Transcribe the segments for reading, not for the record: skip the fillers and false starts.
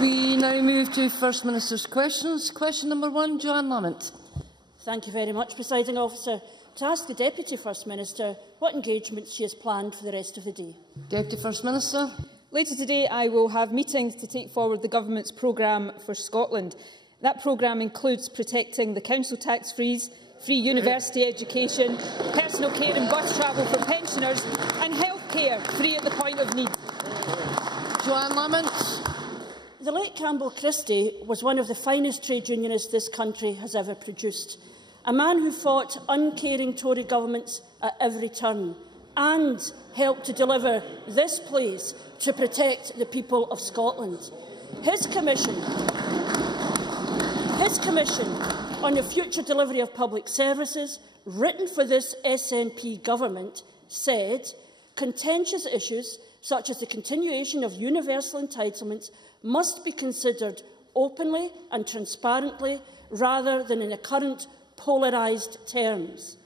We now move to First Minister's questions. Question number 1, Joanne Lamont. Thank you very much, Presiding Officer. To ask the Deputy First Minister what engagements she has planned for the rest of the day. Deputy First Minister. Later today, I will have meetings to take forward the Government's programme for Scotland. That programme includes protecting the council tax freeze, free university education, personal care and bus travel for pensioners, and healthcare free at the point of need. Joanne Lamont. The late Campbell Christie was one of the finest trade unionists this country has ever produced. A man who fought uncaring Tory governments at every turn and helped to deliver this place to protect the people of Scotland. His commission on the future delivery of public services, written for this SNP government, said contentious issues such as the continuation of universal entitlements must be considered openly and transparently rather than in the current polarised terms.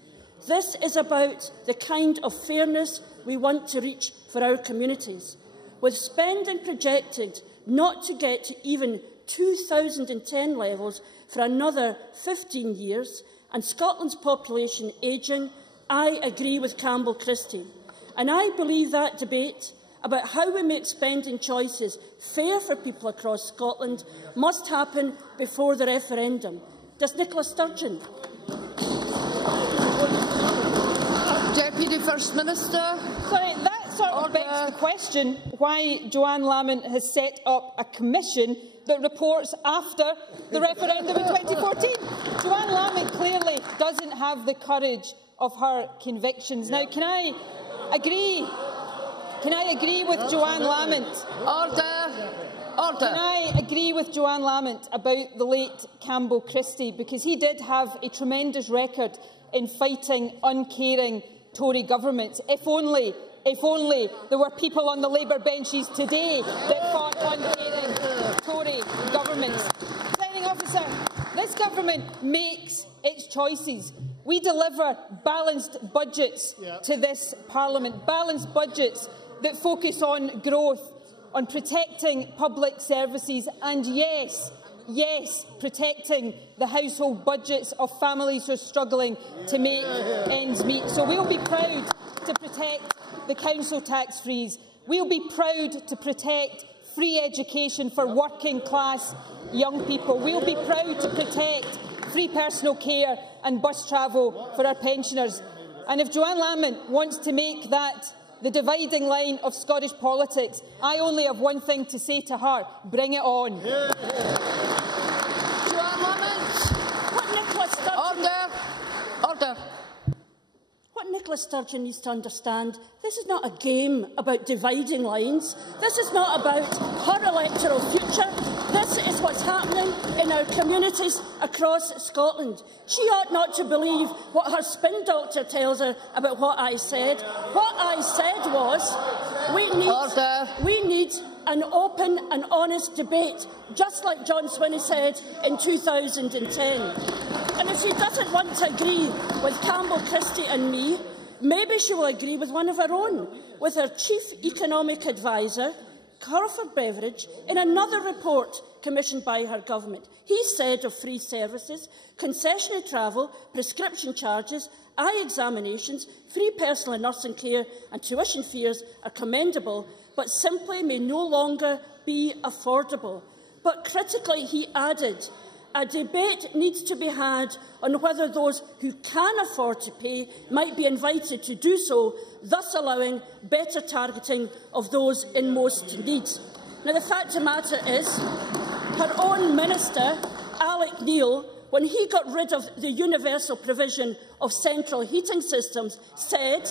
This is about the kind of fairness we want to reach for our communities. With spending projected not to get to even 2010 levels for another 15 years and Scotland's population ageing, I agree with Campbell Christie. And I believe that debate about how we make spending choices fair for people across Scotland must happen before the referendum. Does Nicola Sturgeon? Deputy First Minister. Sorry, that sort of begs the question why Joanne Lamont has set up a commission that reports after the referendum in 2014. Joanne Lamont clearly doesn't have the courage of her convictions. Now, can I agree with Joanne Lamont? Order. Can I agree with Joanne Lamont about the late Campbell Christie, because he did have a tremendous record in fighting uncaring Tory governments. If only there were people on the Labour benches today that fought uncaring Tory governments. Presiding Officer, this government makes its choices. We deliver balanced budgets to this Parliament, balanced budgets that focus on growth, on protecting public services and, yes, protecting the household budgets of families who are struggling to make ends meet. So we'll be proud to protect the council tax freeze. We'll be proud to protect free education for working class young people. We'll be proud to protect free personal care and bus travel for our pensioners. And if Joanne Lamont wants to make that the dividing line of Scottish politics, I only have one thing to say to her: bring it on. Joanne Lamont. Order. What Nicola Sturgeon needs to understand, this is not a game about dividing lines. This is not about her electoral future. This is what's happening in our communities across Scotland. She ought not to believe what her spin doctor tells her about what I said. What I said was we need an open and honest debate, just like John Swinney said in 2010. And if she doesn't want to agree with Campbell Christie and me, maybe she will agree with one of her own, with her Chief Economic Advisor, Carford Beveridge, in another report commissioned by her government. He said of free services, concessionary travel, prescription charges, eye examinations, free personal and nursing care and tuition fees are commendable, but simply may no longer be affordable. But critically, he added, a debate needs to be had on whether those who can afford to pay might be invited to do so, thus allowing better targeting of those in most need. Now, the fact of the matter is, her own minister, Alec Neil, when he got rid of the universal provision of central heating systems, said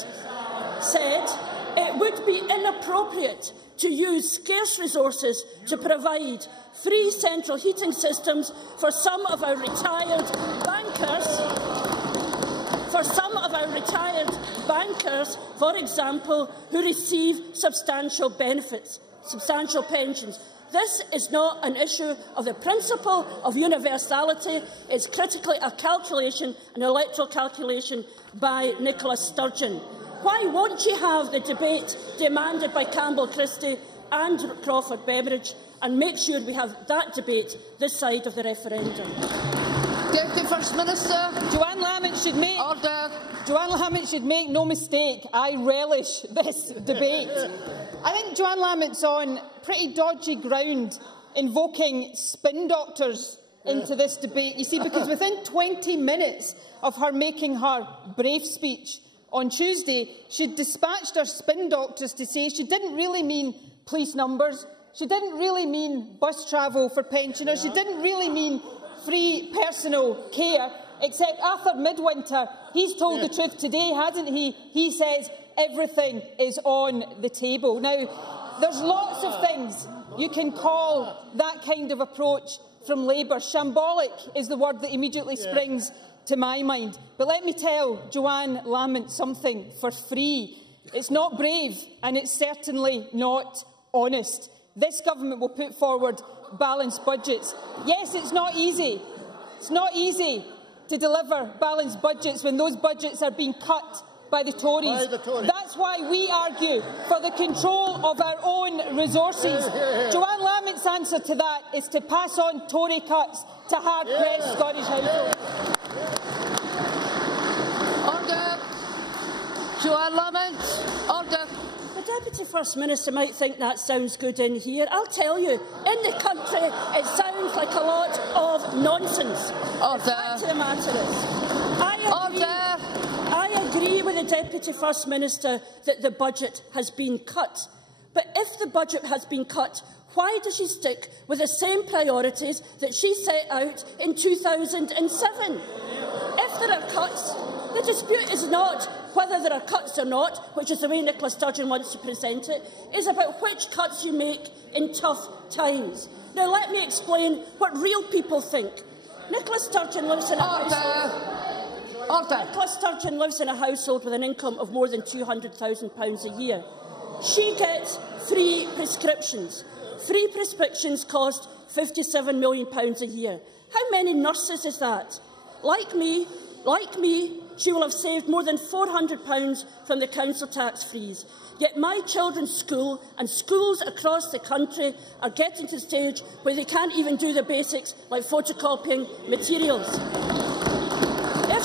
it would be inappropriate to use scarce resources to provide free central heating systems for some of our retired bankers, for example, who receive substantial benefits, substantial pensions. This is not an issue of the principle of universality. It's critically a calculation, an electoral calculation by Nicola Sturgeon. Why won't she have the debate demanded by Campbell Christie and Crawford Beveridge and make sure we have that debate this side of the referendum. Deputy First Minister. Joanne Lamont should make no mistake. I relish this debate. I think Joanne Lamont's on pretty dodgy ground invoking spin doctors into this debate. You see, because within 20 minutes of her making her brave speech on Tuesday, she dispatched her spin doctors to say she didn't really mean police numbers, she didn't really mean bus travel for pensioners, she didn't really mean free personal care, except Arthur Midwinter, he's told the truth today, hasn't he? He says everything is on the table. Now, there's lots of things you can call that kind of approach from Labour. Shambolic is the word that immediately springs to my mind. But let me tell Joanne Lamont something for free. It's not brave and it's certainly not honest. This government will put forward balanced budgets. Yes, it's not easy. It's not easy to deliver balanced budgets when those budgets are being cut by the Tories. That's why we argue for the control of our own resources. Joanne Lamont's answer to that is to pass on Tory cuts to hard-pressed Scottish households. Order. Joanne Lamont. Order. The Deputy First Minister might think that sounds good in here. I'll tell you, in the country, it sounds like a lot of nonsense. Order. The fact of the matter is, I agree with the Deputy First Minister that the budget has been cut. But if the budget has been cut, why does she stick with the same priorities that she set out in 2007? If there are cuts, the dispute is not whether there are cuts or not, which is the way Nicola Sturgeon wants to present it, is about which cuts you make in tough times. Now, let me explain what real people think. Nicola Sturgeon lives in a household. Nicola Sturgeon lives in a household with an income of more than £200,000 a year. She gets free prescriptions. Free prescriptions cost £57 million a year. How many nurses is that? Like me, she will have saved more than £400 from the council tax freeze. Yet my children's school and schools across the country are getting to the stage where they can't even do the basics like photocopying materials. If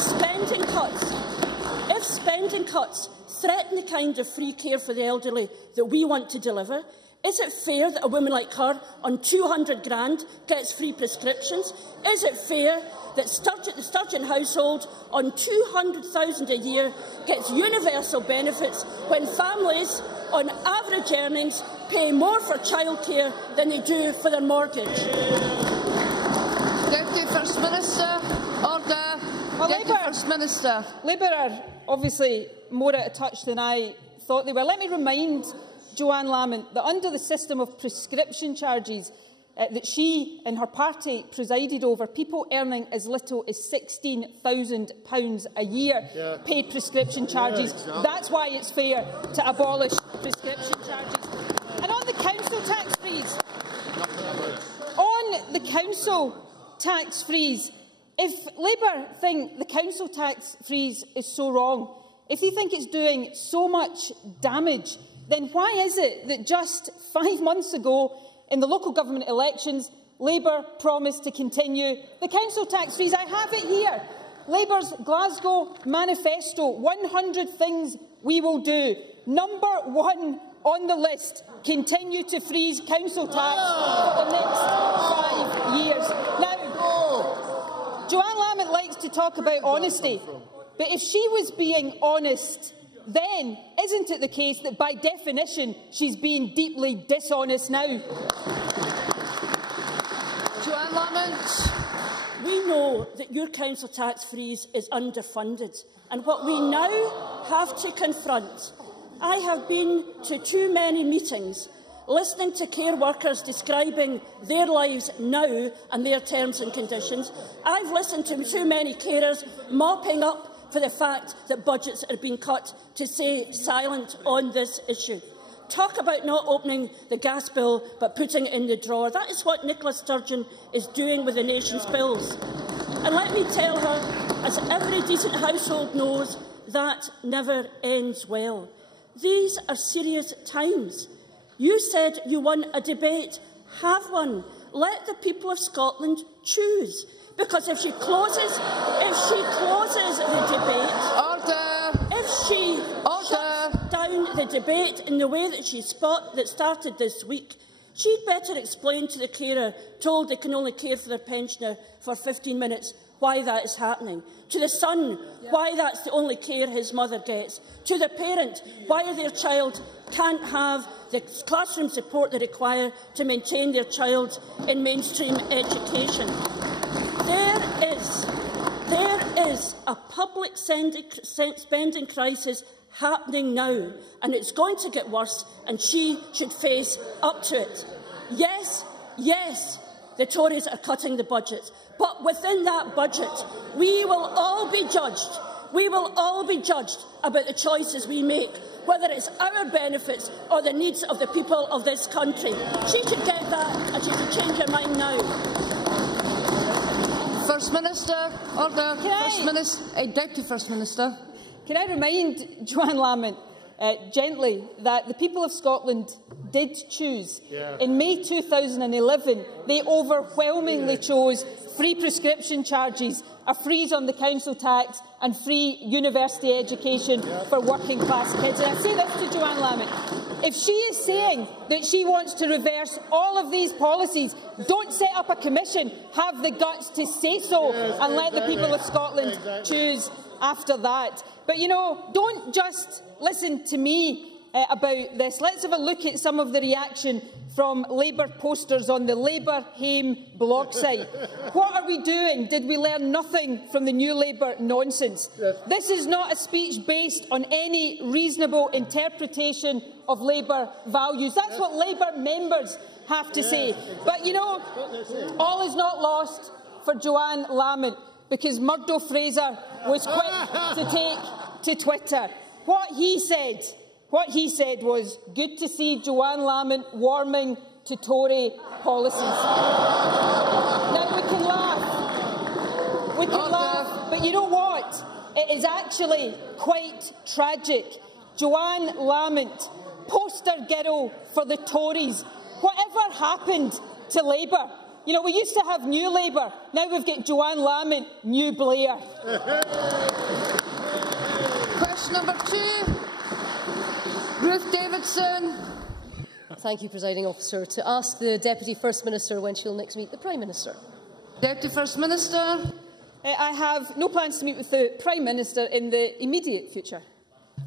spending cuts threaten the kind of free care for the elderly that we want to deliver, is it fair that a woman like her on 200 grand gets free prescriptions? Is it fair that the Sturgeon household on 200,000 a year gets universal benefits when families on average earnings pay more for childcare than they do for their mortgage? Deputy First Minister. Order. Well, Deputy First Minister. Labour are obviously more out of touch than I thought they were. Let me remind Joanne Lamont that under the system of prescription charges that she and her party presided over, people earning as little as £16,000 a year paid prescription charges. That's why it's fair to abolish prescription charges. And on the council tax freeze, if Labour think the council tax freeze is so wrong, if they think it's doing so much damage, then why is it that just 5 months ago, in the local government elections, Labour promised to continue the council tax freeze? I have it here. Labour's Glasgow manifesto, 100 things we will do. Number 1 on the list, continue to freeze council tax for the next 5 years. Now, Joanne Lamont likes to talk about honesty, but if she was being honest, then isn't it the case that by definition she's being deeply dishonest now? Joanne Lamont. We know that your council tax freeze is underfunded, and what we now have to confront. I have been to too many meetings listening to care workers describing their lives now and their terms and conditions. I've listened to too many carers mopping up for the fact that budgets are being cut to stay silent on this issue. Talk about not opening the gas bill but putting it in the drawer. That is what Nicola Sturgeon is doing with the nation's bills. And let me tell her, as every decent household knows, that never ends well. These are serious times. You said you want a debate. Have one. Let the people of Scotland choose. Because if she closes the debate, if she shuts down the debate in the way that that started this week, she'd better explain to the carer told they can only care for their pensioner for 15 minutes why that is happening, to the son why that's the only care his mother gets, to the parent why their child can't have the classroom support they require to maintain their child in mainstream education. There is a public spending crisis happening now, and it's going to get worse, and she should face up to it. Yes, the Tories are cutting the budget, but within that budget, we will all be judged. We will all be judged about the choices we make, whether it's our benefits or the needs of the people of this country. She should get that, and she should change her mind now. First Minister, order. Deputy First Minister. Can I remind Joanne Lamont gently that the people of Scotland did choose. In May 2011, they overwhelmingly chose free prescription charges, a freeze on the council tax and free university education for working class kids. And I say this to Joanne Lamont. If she is saying that she wants to reverse all of these policies, don't set up a commission, have the guts to say so and let the people of Scotland choose after that. But, you know, don't just listen to me about this. Let's have a look at some of the reaction from Labour posters on the Labour Haim blog site. What are we doing? Did we learn nothing from the New Labour nonsense? This is not a speech based on any reasonable interpretation of Labour values. That's what Labour members have to say. But, you know, all is not lost for Joanne Lamont, because Murdo Fraser was quick to take to Twitter. What he said was, good to see Joanne Lamont warming to Tory policies. Now, we can laugh, but you know what? It is actually quite tragic. Joanne Lamont, poster girl for the Tories. Whatever happened to Labour? You know, we used to have New Labour. Now we've got Joanne Lamont, New Blair. Question number 2. Ruth Davidson. Thank you, Presiding Officer. To ask the Deputy First Minister when she'll next meet the Prime Minister. Deputy First Minister. I have no plans to meet with the Prime Minister in the immediate future.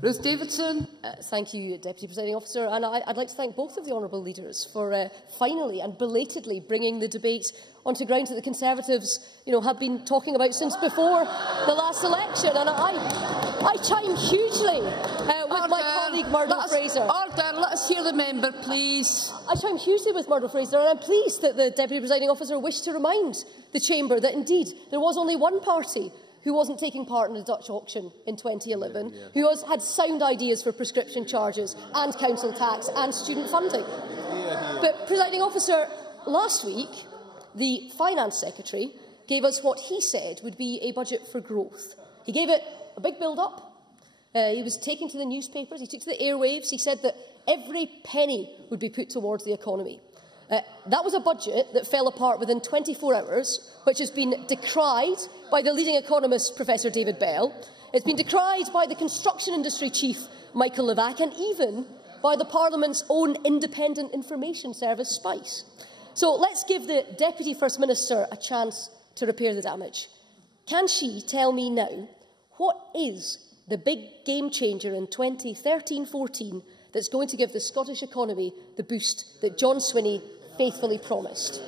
Ruth Davidson. Thank you, Deputy Presiding Officer. And I'd like to thank both of the honourable leaders for finally and belatedly bringing the debate onto ground that the Conservatives, have been talking about since before the last election. And I chime hugely with my colleague Murdo Fraser. Order. Let us hear the member, please. I chime hugely with Murdo Fraser, and I'm pleased that the Deputy Presiding Officer wished to remind the Chamber that indeed there was only one party who wasn't taking part in the Dutch auction in 2011, who had sound ideas for prescription charges and council tax and student funding. But, Presiding Officer, last week, the Finance Secretary gave us what he said would be a budget for growth. He gave it a big build-up. He was taking to the newspapers, he took to the airwaves, he said that every penny would be put towards the economy. That was a budget that fell apart within 24 hours, which has been decried by the leading economist, Professor David Bell. It's been decried by the construction industry chief, Michael Levac, and even by the Parliament's own independent information service, Spice. So let's give the Deputy First Minister a chance to repair the damage. Can she tell me now what is the big game changer in 2013-14 that's going to give the Scottish economy the boost that John Swinney faithfully promised?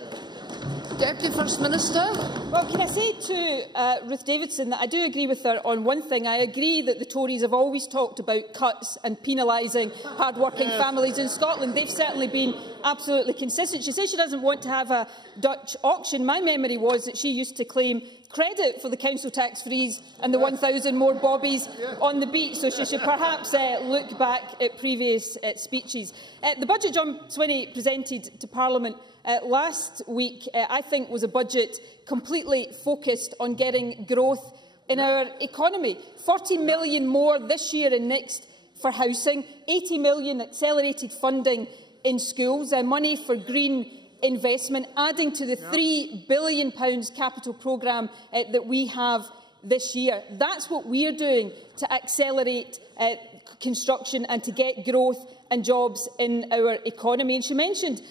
Deputy First Minister. Well, can I say to Ruth Davidson that I do agree with her on one thing. I agree that the Tories have always talked about cuts and penalising hard-working families in Scotland. They've certainly been absolutely consistent. She says she doesn't want to have a Dutch auction. My memory was that she used to claim credit for the council tax freeze and the 1,000 more bobbies on the beach, so she should perhaps look back at previous speeches. The budget John Swinney presented to Parliament last week, I think, was a budget completely focused on getting growth in our economy. 40 million more this year and next for housing, 80 million accelerated funding in schools, money for green investment, adding to the £3 billion capital programme that we have this year. That's what we are doing to accelerate construction and to get growth and jobs in our economy. And she mentioned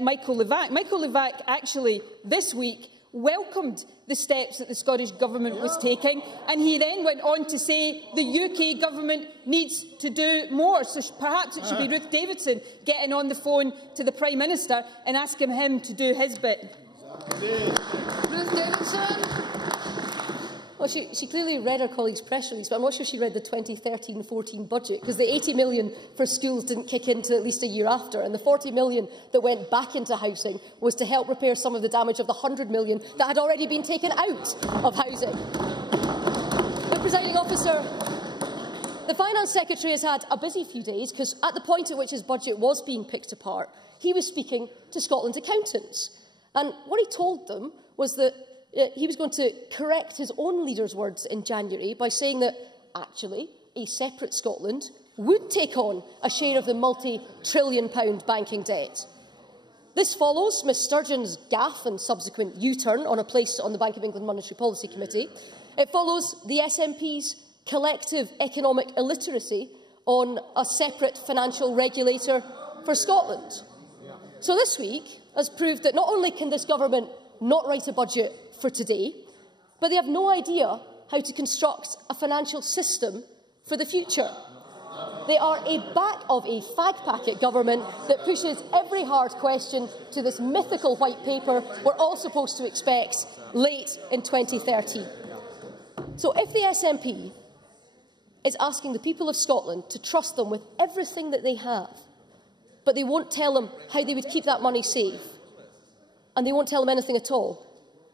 Michael Levack. Michael Levack actually this week welcomed the steps that the Scottish Government was taking, and he then went on to say the UK Government needs to do more. So perhaps it should be Ruth Davidson getting on the phone to the Prime Minister and asking him to do his bit. Ruth Davidson. Well, she clearly read her colleague's press release, but I'm not sure she read the 2013-14 budget, because the £80 million for schools didn't kick in until at least a year after, and the £40 million that went back into housing was to help repair some of the damage of the £100 million that had already been taken out of housing. The Presiding Officer, the Finance Secretary has had a busy few days, because at the point at which his budget was being picked apart, he was speaking to Scotland accountants. And what he told them was that he was going to correct his own leader's words in January by saying that, actually, a separate Scotland would take on a share of the multi-trillion-pound banking debt. This follows Ms Sturgeon's gaffe and subsequent U-turn on a place on the Bank of England Monetary Policy Committee. It follows the SNP's collective economic illiteracy on a separate financial regulator for Scotland. So this week has proved that not only can this government not write a budget for today, but they have no idea how to construct a financial system for the future. They are a back of a fag packet government that pushes every hard question to this mythical white paper we're all supposed to expect late in 2013. So if the SNP is asking the people of Scotland to trust them with everything that they have, but they won't tell them how they would keep that money safe, and they won't tell them anything at all,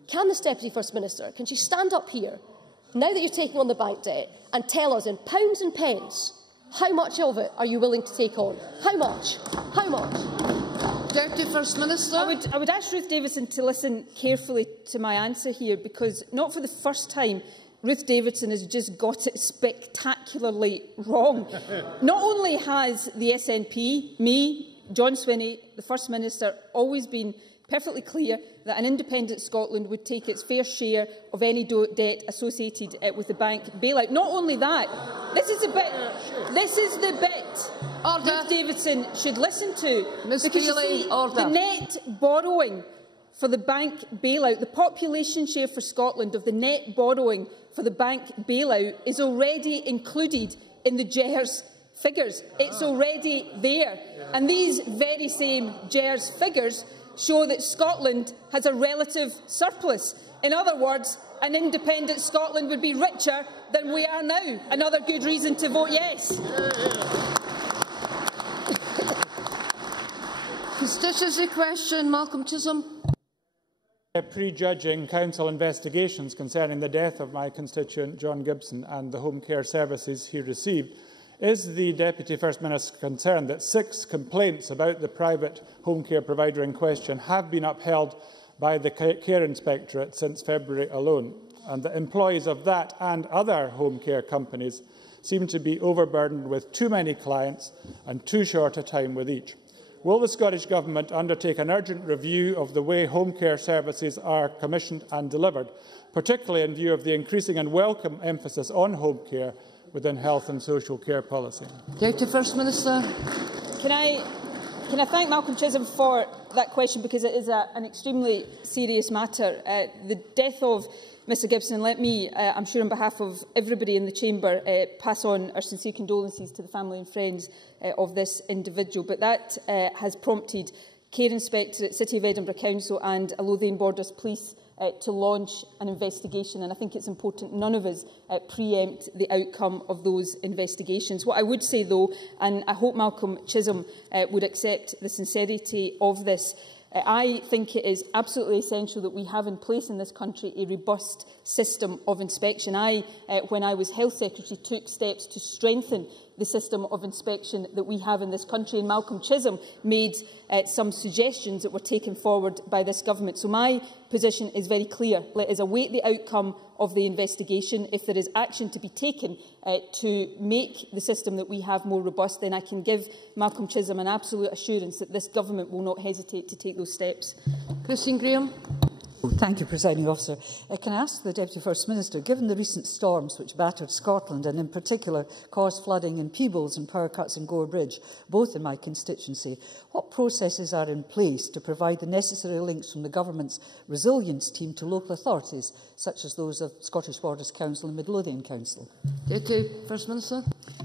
can this Deputy First Minister, can she stand up here, now that you're taking on the bank debt, and tell us in pounds and pence, how much of it are you willing to take on? How much? How much? Deputy First Minister. I would ask Ruth Davidson to listen carefully to my answer here, because not for the first time Ruth Davidson has just got it spectacularly wrong. Not only has the SNP, me, John Swinney, the First Minister, always been perfectly clear that an independent Scotland would take its fair share of any debt associated with the bank bailout. Not only that, this is the bit Ruth Davidson should listen to. Ms. Because Bailey, you see, order. the net borrowing for the bank bailout, the population share for Scotland of the net borrowing for the bank bailout is already included in the GERS figures. It's already there. And these very same GERS figures show that Scotland has a relative surplus. In other words, an independent Scotland would be richer than we are now. Another good reason to vote yes. Constituency question, Malcolm Chisholm. Prejudging council investigations concerning the death of my constituent John Gibson and the home care services he received, is the Deputy First Minister concerned that 6 complaints about the private home care provider in question have been upheld by the Care Inspectorate since February alone, and that employees of that and other home care companies seem to be overburdened with too many clients and too short a time with each? Will the Scottish Government undertake an urgent review of the way home care services are commissioned and delivered, particularly in view of the increasing and welcome emphasis on home care within health and social care policy? Deputy First Minister. Can I thank Malcolm Chisholm for that question, because it is an extremely serious matter. The death of Mr Gibson, let me, I'm sure on behalf of everybody in the chamber, pass on our sincere condolences to the family and friends of this individual. But that has prompted Care Inspectorate, City of Edinburgh Council and Lothian Borders Police to launch an investigation, and I think it's important none of us preempt the outcome of those investigations. What I would say, though, and I hope Malcolm Chisholm would accept the sincerity of this, I think it is absolutely essential that we have in place in this country a robust system of inspection. When I was Health Secretary, took steps to strengthen the system of inspection that we have in this country. And Malcolm Chisholm made some suggestions that were taken forward by this government. So my position is very clear. Let us await the outcome of the investigation. If there is action to be taken to make the system that we have more robust, then I can give Malcolm Chisholm an absolute assurance that this government will not hesitate to take those steps. Christine Graham. Thank you, Presiding Officer. Can I ask the Deputy First Minister, given the recent storms which battered Scotland and in particular caused flooding in Peebles and power cuts in Gore Bridge, both in my constituency, what processes are in place to provide the necessary links from the Government's resilience team to local authorities, such as those of Scottish Borders Council and Midlothian Council? Deputy First Minister.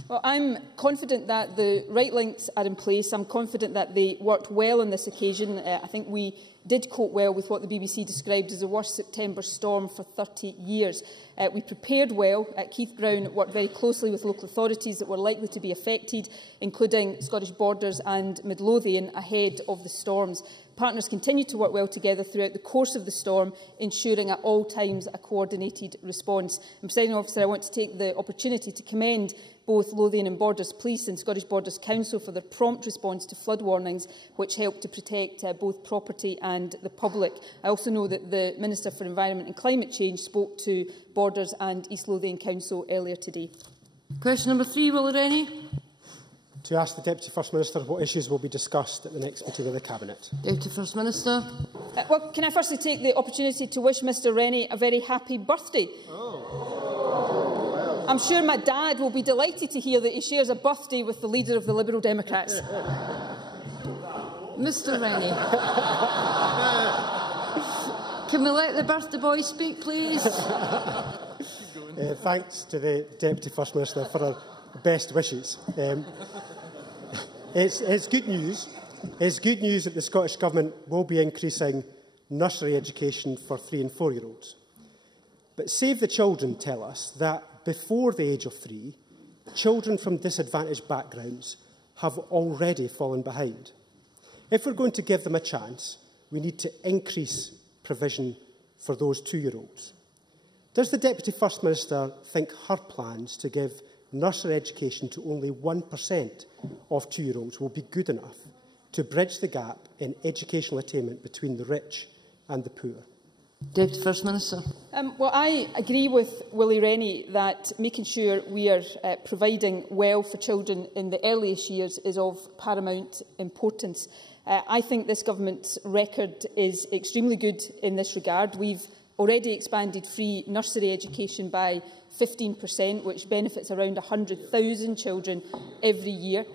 Well, I'm confident that the right links are in place. I'm confident that they worked well on this occasion. I think we did cope well with what the BBC described as the worst September storm for 30 years. We prepared well. Keith Brown worked very closely with local authorities that were likely to be affected, including Scottish Borders and Midlothian, ahead of the storms. Partners continued to work well together throughout the course of the storm, ensuring at all times a coordinated response. And, Presiding Officer, I want to take the opportunity to commend both Lothian and Borders Police and Scottish Borders Council for their prompt response to flood warnings, which helped to protect both property and the public. I also know that the Minister for Environment and Climate Change spoke to Borders and East Lothian Council earlier today. Question number 3, Willie Rennie. To ask the Deputy First Minister what issues will be discussed at the next meeting of the Cabinet. Deputy First Minister. Well, can I firstly take the opportunity to wish Mr Rennie a very happy birthday? I'm sure my dad will be delighted to hear that he shares a birthday with the leader of the Liberal Democrats. Mr Rennie. Can we let the birthday boy speak, please? Thanks to the Deputy First Minister for her best wishes. It's good news. It's good news that the Scottish Government will be increasing nursery education for 3- and 4-year-olds. But Save the Children tell us that before the age of 3, children from disadvantaged backgrounds have already fallen behind. If we're going to give them a chance, we need to increase provision for those 2-year-olds. Does the Deputy First Minister think her plans to give nursery education to only 1% of 2-year-olds will be good enough to bridge the gap in educational attainment between the rich and the poor? Deputy First Minister. Well, I agree with Willie Rennie that making sure we are providing well for children in the earliest years is of paramount importance. I think this government's record is extremely good in this regard. We've already expanded free nursery education by 15%, which benefits around 100,000 children every year.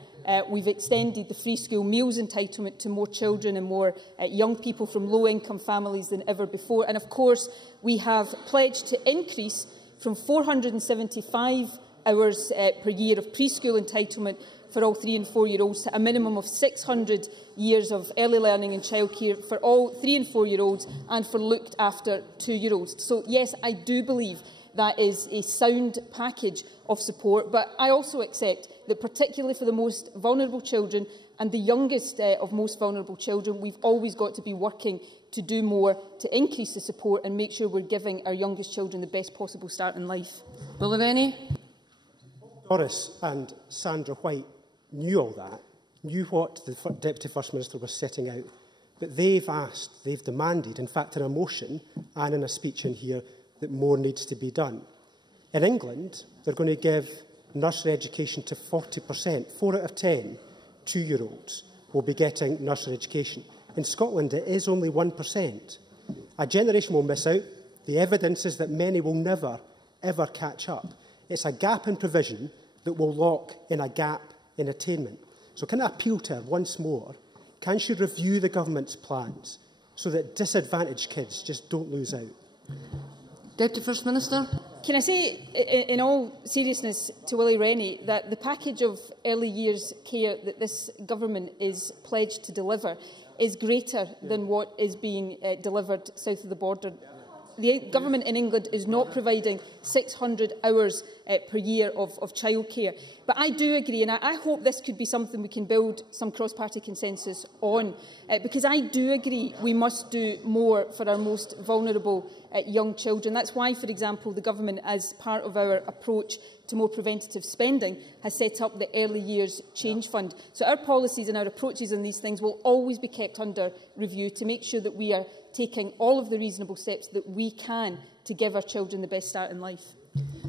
We've extended the free school meals entitlement to more children and more young people from low-income families than ever before. And, of course, we have pledged to increase from 475 hours per year of preschool entitlement for all 3- and 4-year-olds to a minimum of 600 years of early learning and childcare for all 3- and 4-year-olds and for looked-after 2-year-olds. So, yes, I do believe that is a sound package of support, but I also accept that particularly for the most vulnerable children and the youngest of most vulnerable children, we've always got to be working to do more to increase the support and make sure we're giving our youngest children the best possible start in life. Willie Rennie. Doris and Sandra White knew all that, knew what the Deputy First Minister was setting out, but they've asked, they've demanded, in fact in a motion and in a speech in here, that more needs to be done. In England, they're going to give nursery education to 40%. 4 out of 10 2-year-olds will be getting nursery education. In Scotland, it is only 1%. A generation will miss out. The evidence is that many will never, ever catch up. It's a gap in provision that will lock in a gap in attainment. So can I appeal to her once more? Can she review the government's plans so that disadvantaged kids just don't lose out? Deputy First Minister. Can I say, in all seriousness, to Willie Rennie, that the package of early years care that this government is pledged to deliver is greater than what is being delivered south of the border. The government in England is not providing 600 hours per year of childcare. But I do agree, and I hope this could be something we can build some cross-party consensus on, because I do agree we must do more for our most vulnerable young children. That's why, for example, the Government, as part of our approach to more preventative spending, has set up the Early Years Change Fund. So our policies and our approaches on these things will always be kept under review to make sure that we are taking all of the reasonable steps that we can to give our children the best start in life.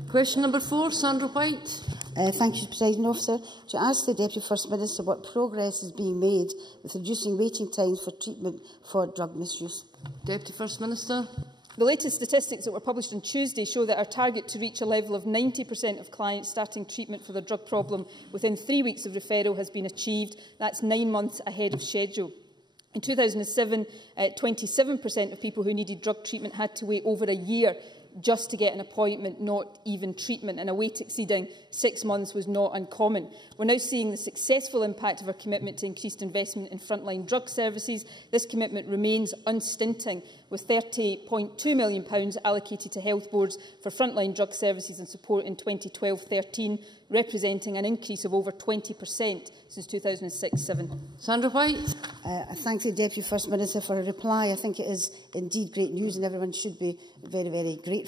Question number 4, Sandra White. Thank you, Presiding Officer. To ask the Deputy First Minister what progress is being made with reducing waiting times for treatment for drug misuse. Deputy First Minister. The latest statistics that were published on Tuesday show that our target to reach a level of 90% of clients starting treatment for their drug problem within 3 weeks of referral has been achieved. That's 9 months ahead of schedule. In 2007, 27% of people who needed drug treatment had to wait over a year just to get an appointment, not even treatment, and a wait exceeding 6 months was not uncommon. We're now seeing the successful impact of our commitment to increased investment in frontline drug services. This commitment remains unstinting, with £30.2 million allocated to health boards for frontline drug services and support in 2012-13, representing an increase of over 20% since 2006-07. Sandra White. I thank the Deputy First Minister for a reply. I think it is indeed great news, and everyone should be very, very grateful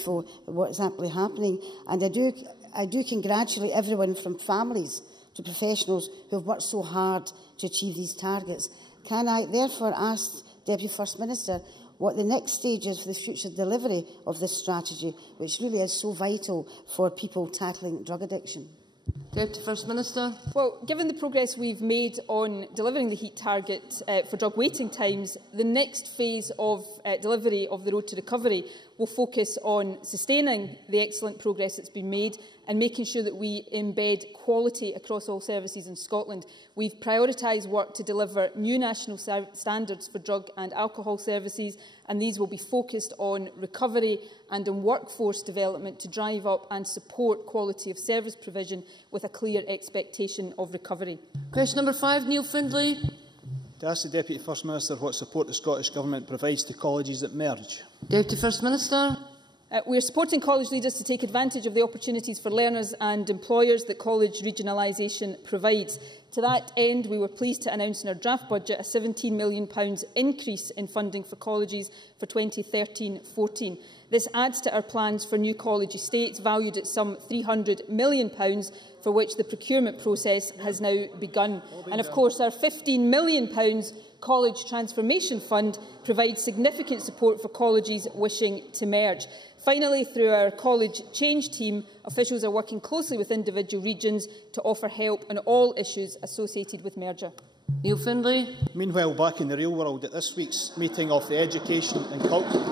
for what is actually happening. And I do congratulate everyone, from families to professionals, who have worked so hard to achieve these targets. Can I therefore ask Deputy First Minister what the next stage is for the future delivery of this strategy, which really is so vital for people tackling drug addiction? Deputy First Minister. Well, given the progress we've made on delivering the HEAT target for drug waiting times, the next phase of delivery of the Road to Recovery will focus on sustaining the excellent progress that's been made and making sure that we embed quality across all services in Scotland. We've prioritised work to deliver new national standards for drug and alcohol services, and these will be focused on recovery and on workforce development to drive up and support quality of service provision with a clear expectation of recovery. Question number 5, Neil Findlay. To ask the Deputy First Minister what support the Scottish Government provides to colleges that merge. Deputy First Minister. We are supporting college leaders to take advantage of the opportunities for learners and employers that college regionalisation provides. To that end, we were pleased to announce in our draft budget a £17 million increase in funding for colleges for 2013-14. This adds to our plans for new college estates, valued at some £300 million, for which the procurement process has now begun. And of course, our £15 million College Transformation Fund provides significant support for colleges wishing to merge. Finally, through our College Change team, officials are working closely with individual regions to offer help on all issues associated with merger. Neil Findlay. Meanwhile, back in the real world, at this week's meeting of the Education and Cultural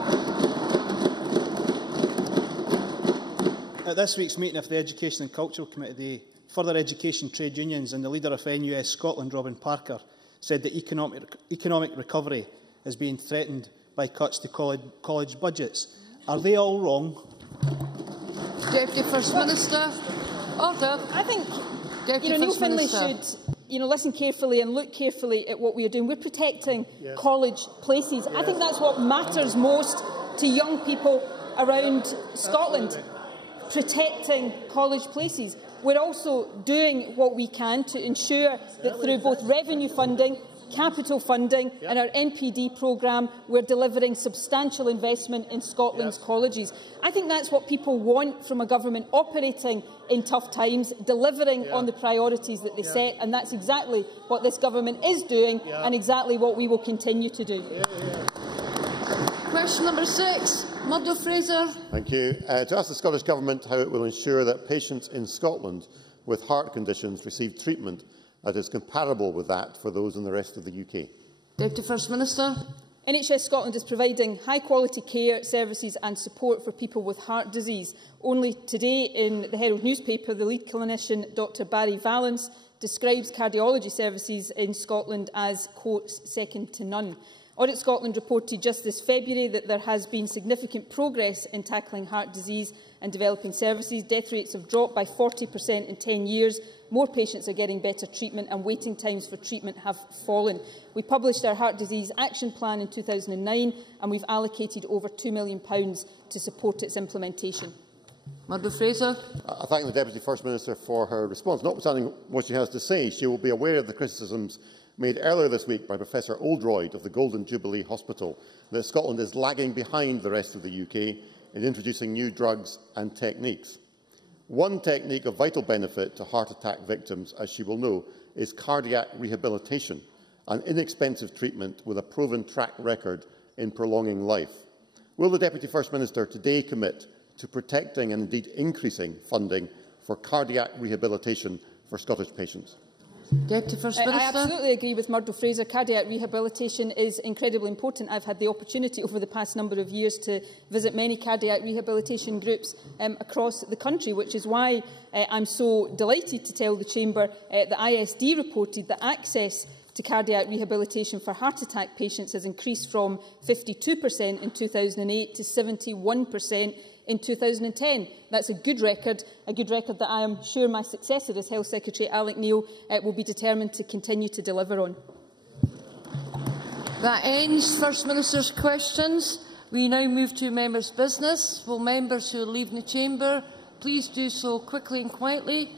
Committee, the Further Education Trade Unions and the leader of NUS Scotland, Robin Parker, said that economic recovery is being threatened by cuts to college budgets. Are they all wrong? Deputy First Minister. Order. I think Neil Findlay should listen carefully and look carefully at what we are doing. We're protecting college places. I think that's what matters most to young people around Scotland, protecting college places. We're also doing what we can to ensure that through both revenue funding, capital funding and our NPD programme, we're delivering substantial investment in Scotland's colleges. I think that's what people want from a government operating in tough times, delivering on the priorities that they set, and that's exactly what this government is doing and exactly what we will continue to do. Question number 6, Murdo Fraser. Thank you. To ask the Scottish Government how it will ensure that patients in Scotland with heart conditions receive treatment that is comparable with that for those in the rest of the UK. Deputy First Minister. NHS Scotland is providing high-quality care, services and support for people with heart disease. Only today in the Herald newspaper, the lead clinician, Dr Barry Valance, describes cardiology services in Scotland as, quotes, second to none. Audit Scotland reported just this February that there has been significant progress in tackling heart disease and developing services. Death rates have dropped by 40% in 10 years. More patients are getting better treatment and waiting times for treatment have fallen. We published our Heart Disease Action Plan in 2009 and we've allocated over £2 million to support its implementation. Murdo Fraser. I thank the Deputy First Minister for her response. Notwithstanding what she has to say, she will be aware of the criticisms made earlier this week by Professor Oldroyd of the Golden Jubilee Hospital that Scotland is lagging behind the rest of the UK in introducing new drugs and techniques. One technique of vital benefit to heart attack victims, as she will know, is cardiac rehabilitation, an inexpensive treatment with a proven track record in prolonging life. Will the Deputy First Minister today commit to protecting and indeed increasing funding for cardiac rehabilitation for Scottish patients? Deputy First Minister. I absolutely agree with Murdo Fraser. Cardiac rehabilitation is incredibly important. I've had the opportunity over the past number of years to visit many cardiac rehabilitation groups across the country, which is why I'm so delighted to tell the Chamber that ISD reported that access to cardiac rehabilitation for heart attack patients has increased from 52% in 2008 to 71% in 2010. That's a good record that I am sure my successor as Health Secretary, Alec Neil, will be determined to continue to deliver on. That ends First Minister's questions. We now move to members' business. Will members who are leaving the chamber please do so quickly and quietly?